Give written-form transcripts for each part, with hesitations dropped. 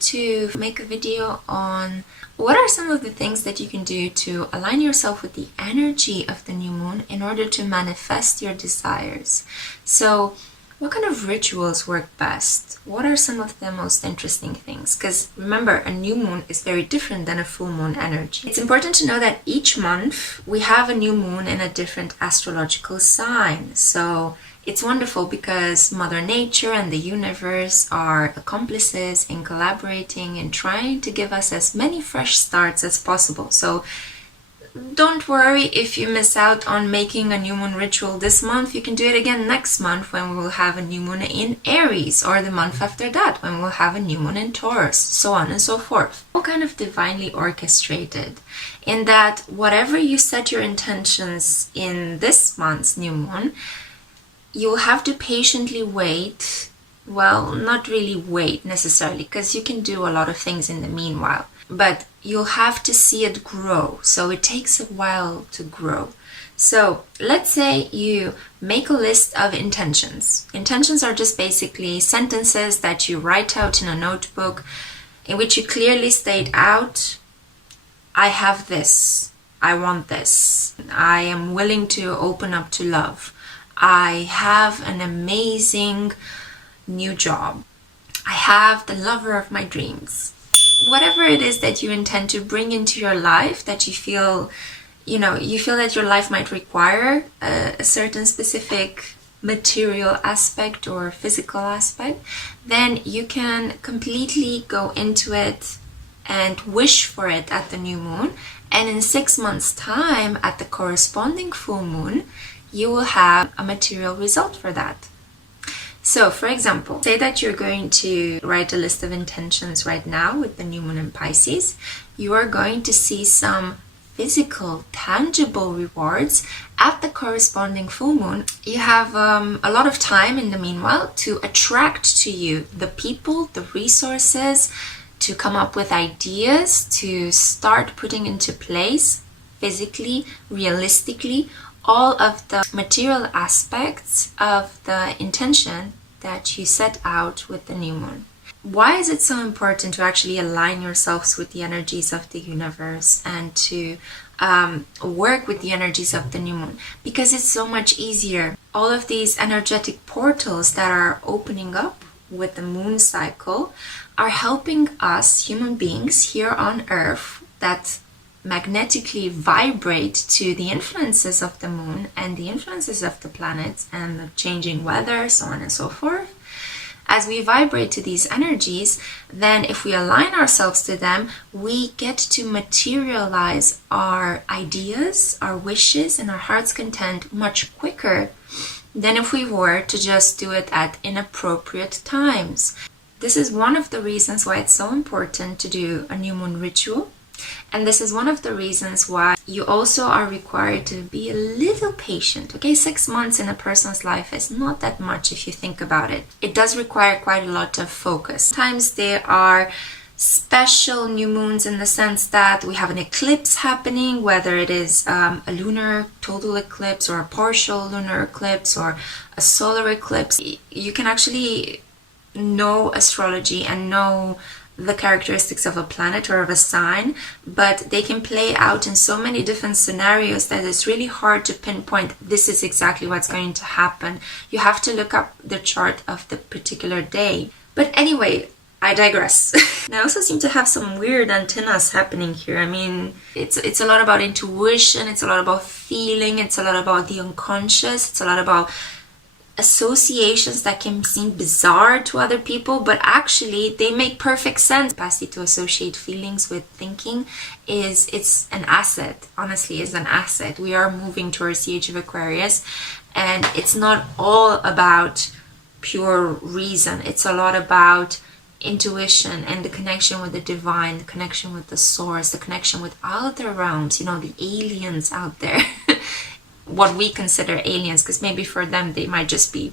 wanted to make a video on what are some of the things that you can do to align yourself with the energy of the new moon in order to manifest your desires. So what kind of rituals work best? What are some of the most interesting things? Because remember, a new moon is very different than a full moon energy. It's important to know that each month we have a new moon in a different astrological sign. So it's wonderful because Mother Nature and the universe are accomplices in collaborating and trying to give us as many fresh starts as possible. So don't worry if you miss out on making a new moon ritual this month. You can do it again next month when we will have a new moon in Aries, or the month after that when we'll have a new moon in Taurus, so on and so forth. All kind of divinely orchestrated in that whatever you set your intentions in this month's new moon, you'll have to patiently wait. Well, not really wait necessarily, because you can do a lot of things in the meanwhile, but you'll have to see it grow. So it takes a while to grow. So let's say you make a list of intentions. Intentions are just basically sentences that you write out in a notebook in which you clearly state out, I have this, I want this, I am willing to open up to love, I have an amazing new job, I have the lover of my dreams. Whatever it is that you intend to bring into your life, that you feel that your life might require a certain specific material aspect or physical aspect, then you can completely go into it and wish for it at the new moon. And in 6 months' time, at the corresponding full moon, you will have a material result for that. So, for example, say that you're going to write a list of intentions right now with the new moon in Pisces. You are going to see some physical, tangible rewards at the corresponding full moon. You have a lot of time in the meanwhile to attract to you the people, the resources, to come up with ideas, to start putting into place physically, realistically, all of the material aspects of the intention that you set out with the new moon. Why is it so important to actually align yourselves with the energies of the universe and to work with the energies of the new moon? Because it's so much easier. All of these energetic portals that are opening up with the moon cycle are helping us human beings here on Earth that magnetically vibrate to the influences of the moon and the influences of the planets and the changing weather, so on and so forth. As we vibrate to these energies, then if we align ourselves to them, we get to materialize our ideas, our wishes, and our heart's content much quicker than if we were to just do it at inappropriate times. This is one of the reasons why it's so important to do a new moon ritual. And this is one of the reasons why you also are required to be a little patient. Okay, 6 months in a person's life is not that much if you think about it. It does require quite a lot of focus. Sometimes there are special new moons in the sense that we have an eclipse happening, whether it is a lunar total eclipse or a partial lunar eclipse or a solar eclipse. You can actually know astrology and know the characteristics of a planet or of a sign, but they can play out in so many different scenarios that it's really hard to pinpoint this is exactly what's going to happen. You have to look up the chart of the particular day. But anyway, I digress. I also seem to have some weird antennas happening here. I mean, it's a lot about intuition, it's a lot about feeling, it's a lot about the unconscious, it's a lot about associations that can seem bizarre to other people, but actually they make perfect sense. Capacity to associate feelings with thinking it's an asset. Honestly, is an asset. We are moving towards the age of Aquarius, and it's not all about pure reason. It's a lot about intuition and the connection with the divine, the connection with the source, the connection with other realms, the aliens out there. What we consider aliens, because maybe for them they might just be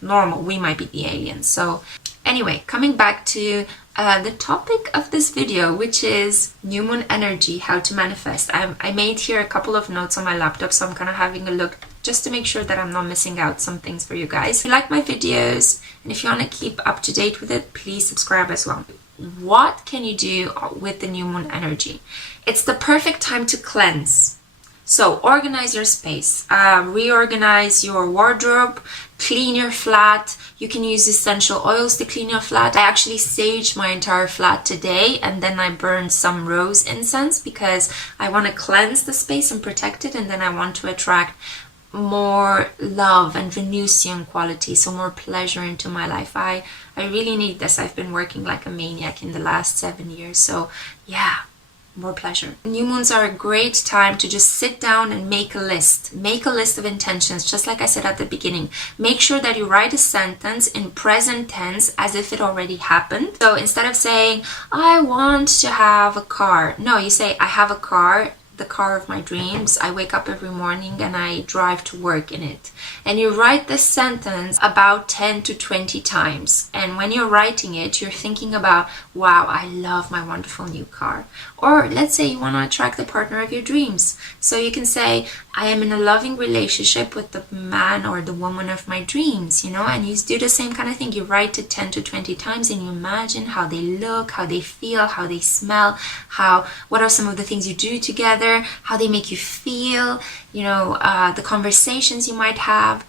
normal. We might be the aliens. So anyway, coming back to the topic of this video, which is new moon energy, how to manifest. I made here a couple of notes on my laptop, so I'm kind of having a look just to make sure that I'm not missing out some things for you guys. If you like my videos and if you want to keep up to date with it, please subscribe as well. what can you do with the new moon energy? It's the perfect time to cleanse. So organize your space, reorganize your wardrobe, clean your flat. You can use essential oils to clean your flat. I actually saged my entire flat today, and then I burned some rose incense because I want to cleanse the space and protect it, and then I want to attract more love and Venusian quality, so more pleasure into my life. I really need this. I've been working like a maniac in the last 7 years, so yeah, more pleasure. New moons are a great time to just sit down and make a list. Make a list of intentions, just like I said at the beginning. Make sure that you write a sentence in present tense as if it already happened. So instead of saying, I want to have a car, no, you say, I have a car, the car of my dreams. I wake up every morning and I drive to work in it. And you write this sentence about 10 to 20 times. And when you're writing it, you're thinking about, wow, I love my wonderful new car. Or let's say you want to attract the partner of your dreams. So you can say, I am in a loving relationship with the man or the woman of my dreams, and you do the same kind of thing. You write it 10 to 20 times and you imagine how they look, how they feel, how they smell, what are some of the things you do together, how they make you feel, the conversations you might have.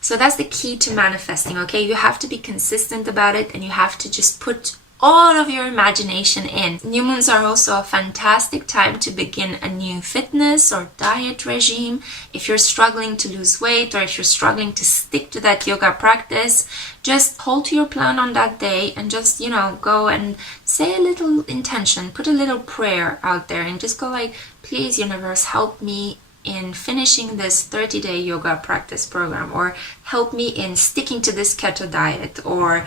So that's the key to manifesting, okay? You have to be consistent about it, and you have to just put all of your imagination in. New moons are also a fantastic time to begin a new fitness or diet regime. If you're struggling to lose weight, or if you're struggling to stick to that yoga practice, just hold to your plan on that day and just, go and say a little intention, put a little prayer out there and just go like, please, universe, help me in finishing this 30-day yoga practice program, or help me in sticking to this keto diet, or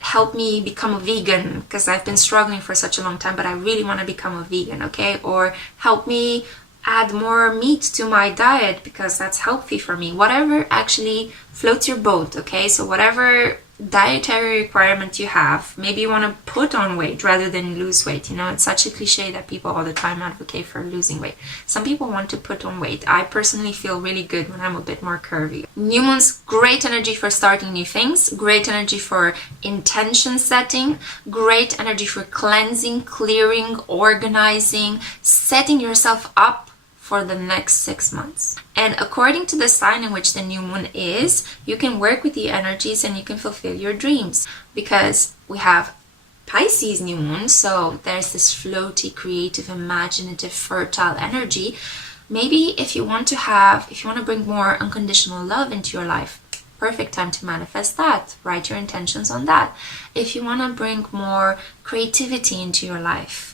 help me become a vegan because I've been struggling for such a long time, but I really want to become a vegan, okay? Or help me add more meat to my diet because that's healthy for me. Whatever actually floats your boat, okay? So whatever dietary requirement you have, maybe you want to put on weight rather than lose weight. It's such a cliche that people all the time advocate for losing weight. Some people want to put on weight. I personally feel really good when I'm a bit more curvy. New moon's great energy for starting new things, great energy for intention setting, great energy for cleansing, clearing, organizing, setting yourself up for the next 6 months. And according to the sign in which the new moon is, you can work with the energies and you can fulfill your dreams. Because we have Pisces new moon, so there's this floaty, creative, imaginative, fertile energy. Maybe if you want to bring more unconditional love into your life, perfect time to manifest that. Write your intentions on that. If you want to bring more creativity into your life,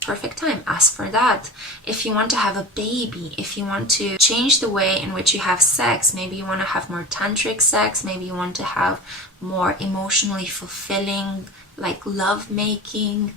perfect time, ask for that. If you want to have a baby, if you want to change the way in which you have sex, maybe you want to have more tantric sex, maybe you want to have more emotionally fulfilling, like love making,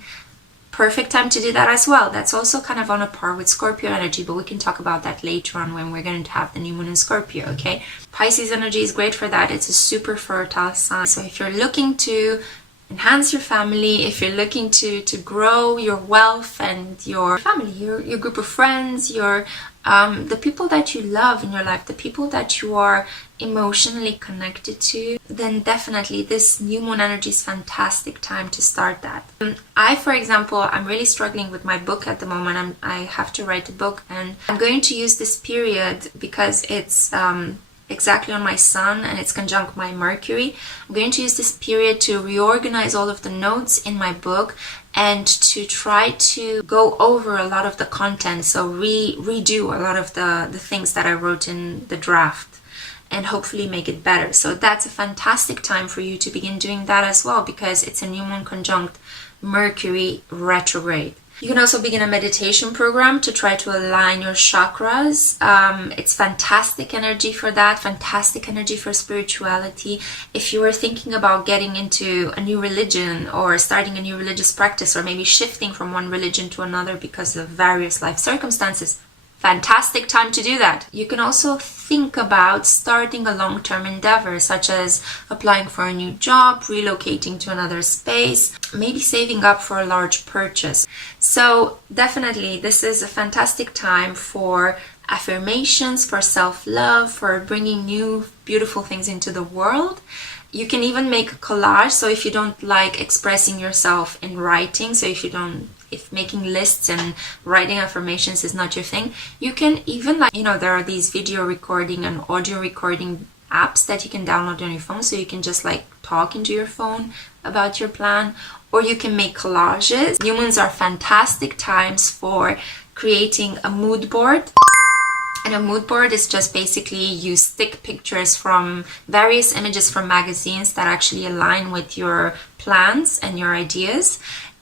perfect time to do that as well. That's also kind of on a par with Scorpio energy, but we can talk about that later on when we're going to have the new moon in Scorpio, okay? Pisces energy is great for that. It's a super fertile sign. So if you're looking to enhance your family, if you're looking to grow your wealth and your family, your group of friends, the people that you love in your life, the people that you are emotionally connected to, then definitely this new moon energy is fantastic time to start that. I, for example, I'm really struggling with my book at the moment. I have to write a book, and I'm going to use this period because it's exactly on my sun and it's conjunct my Mercury. I'm going to use this period to reorganize all of the notes in my book and to try to go over a lot of the content, so redo a lot of the things that I wrote in the draft and hopefully make it better. So that's a fantastic time for you to begin doing that as well, because it's a new moon conjunct Mercury retrograde. You can also begin a meditation program to try to align your chakras. It's fantastic energy for that, fantastic energy for spirituality. If you are thinking about getting into a new religion or starting a new religious practice, or maybe shifting from one religion to another because of various life circumstances, fantastic time to do that. You can also think about starting a long-term endeavor, such as applying for a new job, relocating to another space, maybe saving up for a large purchase. So definitely this is a fantastic time for affirmations, for self-love, for bringing new beautiful things into the world. You can even make a collage. So if you don't like expressing yourself in writing, so if making lists and writing affirmations is not your thing, you can even, like, there are these video recording and audio recording apps that you can download on your phone, so you can just like talk into your phone about your plan, or you can make collages. New moons are fantastic times for creating a mood board. And a mood board is just basically you stick pictures from various images from magazines that actually align with your plans and your ideas.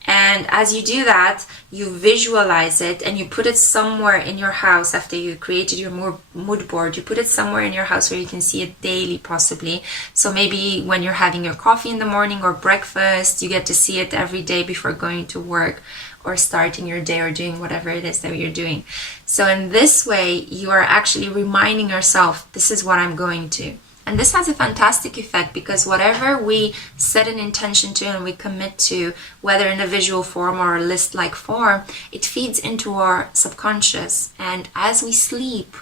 And as you do that, you visualize it and you put it somewhere in your house. After you created your mood board, you put it somewhere in your house where you can see it daily, possibly. So maybe when you're having your coffee in the morning or breakfast, you get to see it every day before going to work or starting your day or doing whatever it is that you're doing. So in this way, you are actually reminding yourself, this is what I'm going to. And this has a fantastic effect, because whatever we set an intention to and we commit to, whether in a visual form or a list-like form, it feeds into our subconscious. And as we sleep,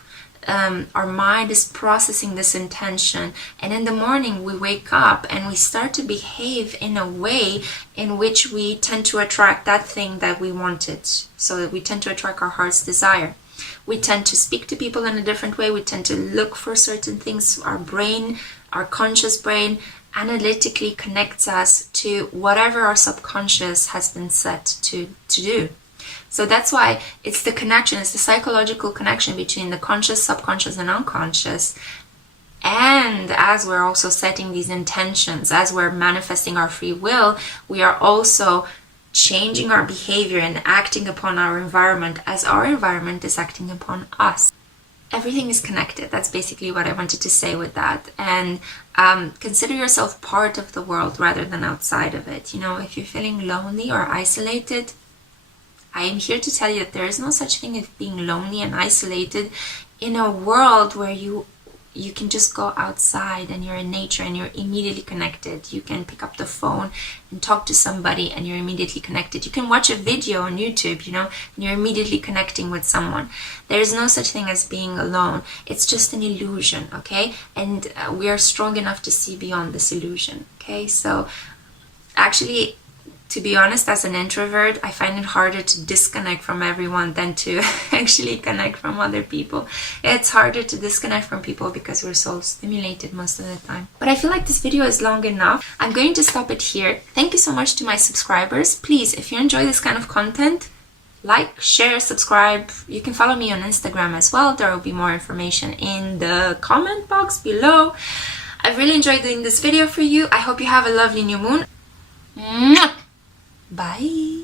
our mind is processing this intention, and in the morning we wake up and we start to behave in a way in which we tend to attract that thing that we wanted. So we tend to attract our heart's desire. We tend to speak to people in a different way. We tend to look for certain things. Our brain, our conscious brain, analytically connects us to whatever our subconscious has been set to do. So that's why it's the connection, it's the psychological connection between the conscious, subconscious, and unconscious. And as we're also setting these intentions, as we're manifesting our free will, we are also changing our behavior and acting upon our environment as our environment is acting upon us. Everything is connected. That's basically what I wanted to say with that. And consider yourself part of the world rather than outside of it. If you're feeling lonely or isolated, I am here to tell you that there is no such thing as being lonely and isolated in a world where you can just go outside and you're in nature and you're immediately connected. You can pick up the phone and talk to somebody and you're immediately connected. You can watch a video on YouTube, and you're immediately connecting with someone. There is no such thing as being alone. It's just an illusion, okay? And we are strong enough to see beyond this illusion, okay? So actually, to be honest, as an introvert, I find it harder to disconnect from everyone than to actually connect from other people. It's harder to disconnect from people because we're so stimulated most of the time. But I feel like this video is long enough. I'm going to stop it here. Thank you so much to my subscribers. Please, if you enjoy this kind of content, like, share, subscribe. You can follow me on Instagram as well. There will be more information in the comment box below. I've really enjoyed doing this video for you. I hope you have a lovely new moon. Mwah! Bye.